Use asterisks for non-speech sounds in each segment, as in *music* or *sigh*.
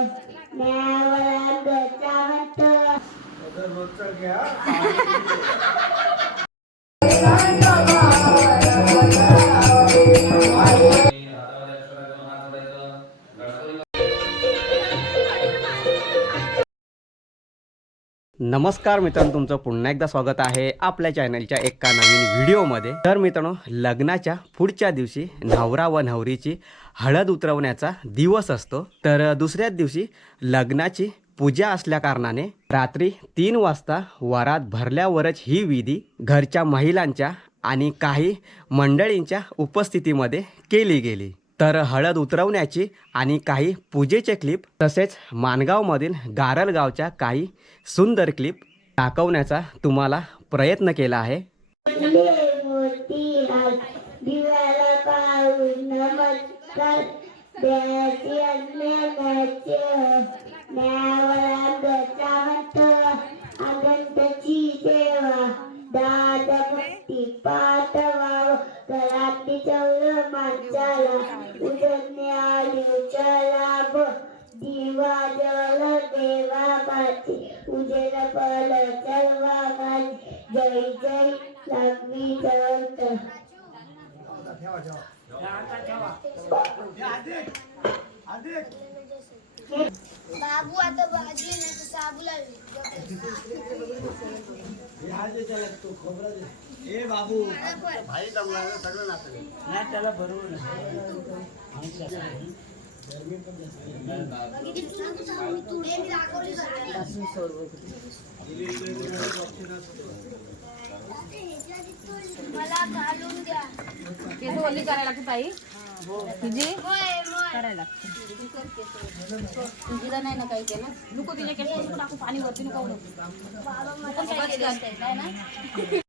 न्यायावर आमचा म्हणतो *laughs* नमस्कार मित्रांनो तुमचं पुन्हा एकदा स्वागत आहे आपल्या चॅनलच्या एका नवीन व्हिडिओमध्ये. तर मित्रांनो लग्नाच्या पुढच्या दिवशी नवरा व नवरीची हळद उतरवण्याचा दिवस असतो. तर दुसऱ्याच दिवशी लग्नाची पूजा असल्याकारणाने रात्री तीन वाजता वरात भरल्यावरच ही विधी घरच्या महिलांच्या आणि काही मंडळींच्या उपस्थितीमध्ये केली गेली. तर हळद उतरवण्याची आणि काही पूजेचे क्लिप तसेच मानगावमधील गारलगावच्या काही सुंदर क्लिप दाखवण्याचा तुम्हाला प्रयत्न केला आहे. दादा चौर माणसाला उजळणे आली लाभ दिवा जल देवा माझी उजेड पल जय जय बाबू आता भाजी नाही तर साबू लागली मला घालून द्या. केस ओली करायला लागते ताई? तुझी होय होय. करायला लागते. तुझीला नाही ना काही केलं? नको तिच्या केस टाकू पाणी वरती नको नको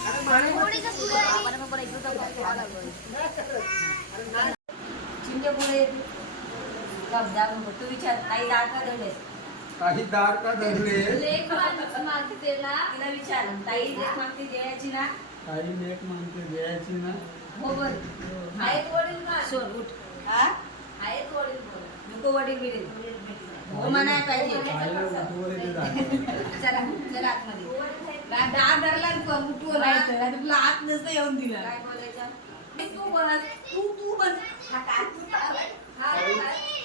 केलं असतं, काय ना बरं वाटायचं चिंचे पुढे तू विचार काही दार का धरलेस काही दार का धरले लेख मागते ना तिला विचार ताई लेख मागते द्यायची ना? काही लेख द्यायची ना हो बर आहेत वडील का सोड उठ हा आहेत वडील बोल नको वडील बिडील हो म्हणाय पाहिजे चला चला आतमध्ये. दार धरला ना तू, तुला आत नसतं येऊन दिलं. काय बोलायचं? तू बोला तू तू बन काय.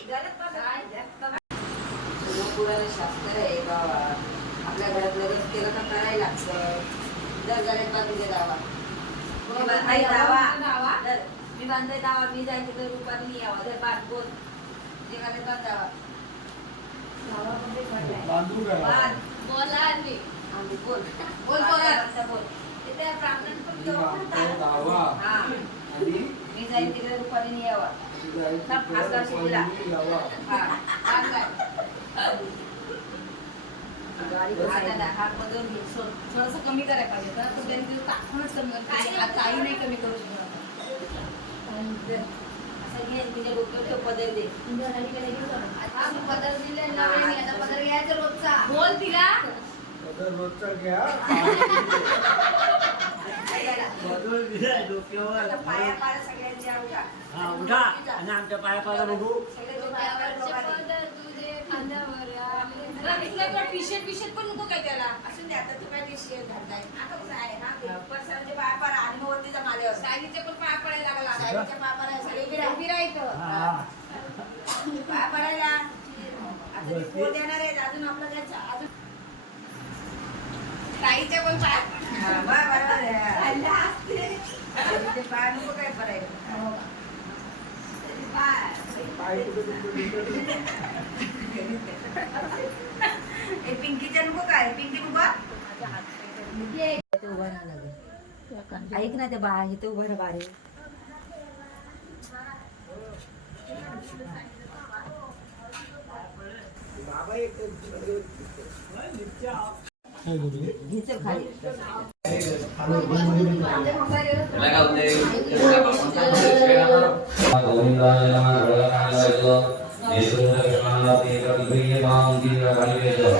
गलत बघा. पुराणं शास्त्र आहे बाबा. आपल्या घरात लग्न केलं का करायला लागतं. जर गणेश बांधूचे दावा मी बांधाय दावा मी बांधाय दावा मी जायचे तर यावा. जर बांध बोल. जे गणेश बांधावा. बांधू करा बांध. बोला आम्ही बोल. बोल बोला बोल. तिथे ब्राह्मण पण मी हा. जाईन तिकडे रुपाने नाही यावा. लाव शिकला. हा थोडंसं कमी करायला पाहिजे तर तो त्यांनी टाकूनच कमी काही नाही. कमी करू शकत असं घे तिच्या डोक्यावर ठेव, पदर दे. पदर दिले पदर. घ्यायचा रोजचा. बोल तिला. पदर रोजचा घ्या. बदल दिलाय डोक्यावर. आता पाया पाया सगळ्यांची आवडा हा उठा आणि आमच्या पाया पाया बघू. सगळे डोक्यावर लोकांनी. तुझे खांद्यावर टी शर्ट टी शर्ट पण नको काय त्याला. असू दे आता तू काय ते शेअर घालताय आता कसं आहे हा. परसाचे पाया पारा आणि मग वरतीचा माल्यावर सायलीचे पण पाय पडायला लागला. साईडच्या पाया पारा सगळे उभी राहा. उभी राहायचं हा. पाया पडायला. आता ते पोट देणार आहेत. अजून आपलं काय चा- अजून ताईचे पण पाय ते पाय नको काय पिंकीच्या नको काय पिंकी नको? ऐक ना ते बा इथे उभं राहा बारे 내가 근데 내가 감사합니다. 고민다 영화 올라가면서 예수님의 전화 대가 우리의 마음 뒤로 가리면서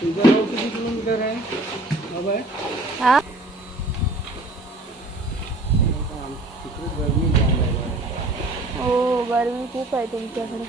तुझं किती किलोमीटर आहे हा हो गरमी खूप आहे तुमच्याकडे.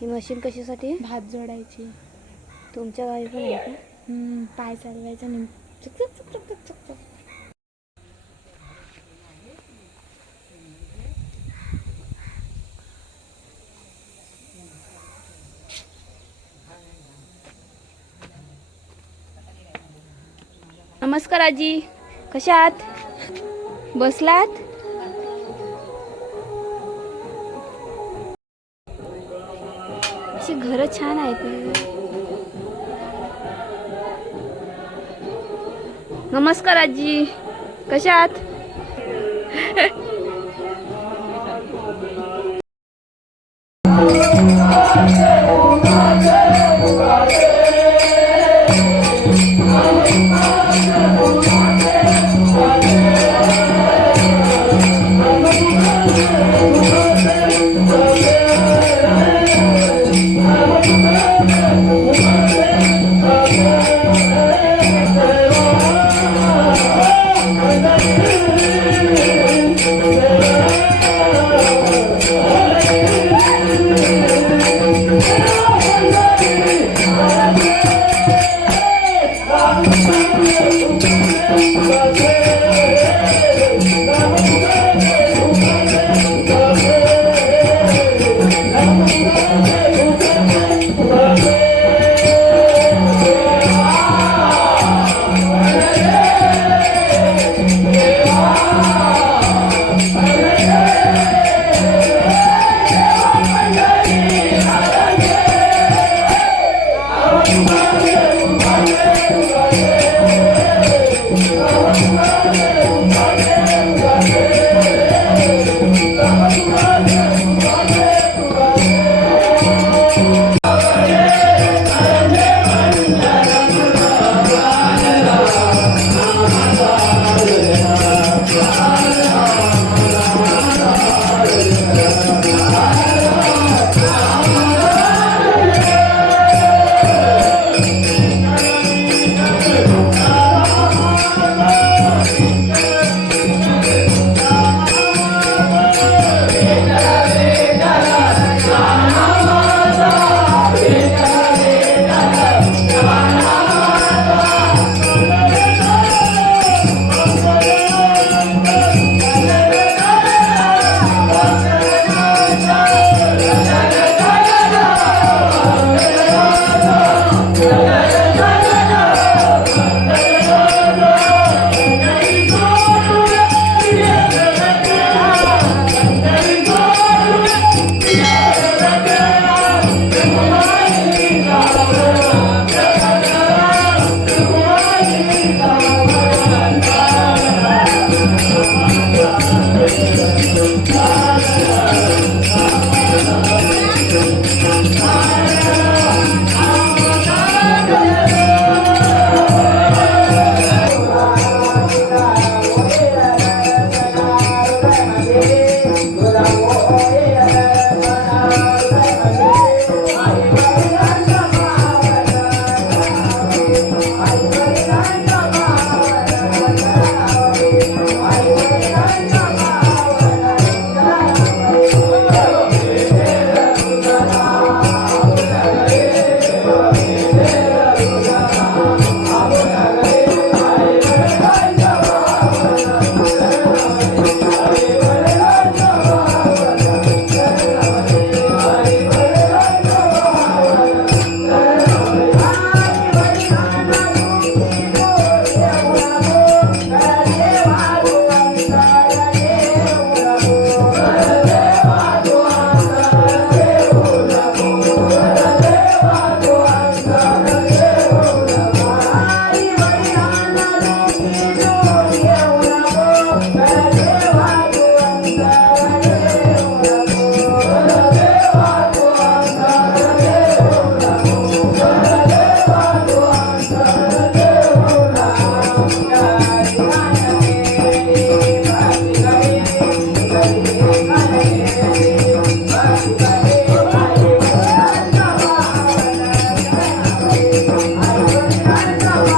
ही मशीन कशासाठी? भात जोडायची. तुमच्या गावी पण आहे का? हम्म, पाय चालवायचा आणि चुक चुक चुक चुक चुक चुक. नमस्कार आजी. कशा आहात? बसलात? छान आहेत नमस्कार आजी. कशा आहात? *laughs* Yeah.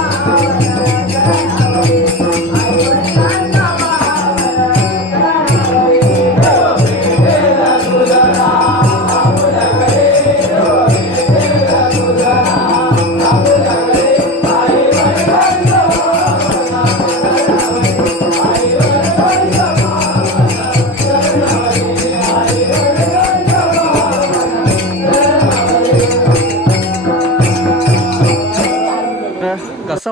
तर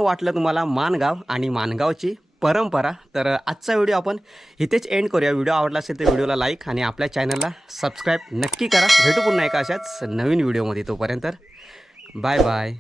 वाटलं तुम्हाला मानगाव आणि मानगावची परंपरा? तर आजचा व्हिडिओ आपण इथेच एंड करूया. व्हिडिओ आवडला असेल तर व्हिडिओला लाईक आणि आपल्या चॅनलला सबस्क्राईब नक्की करा. भेटू पुन्हा एका अशाच नवीन व्हिडिओमध्ये तोपर्यंत. Bye bye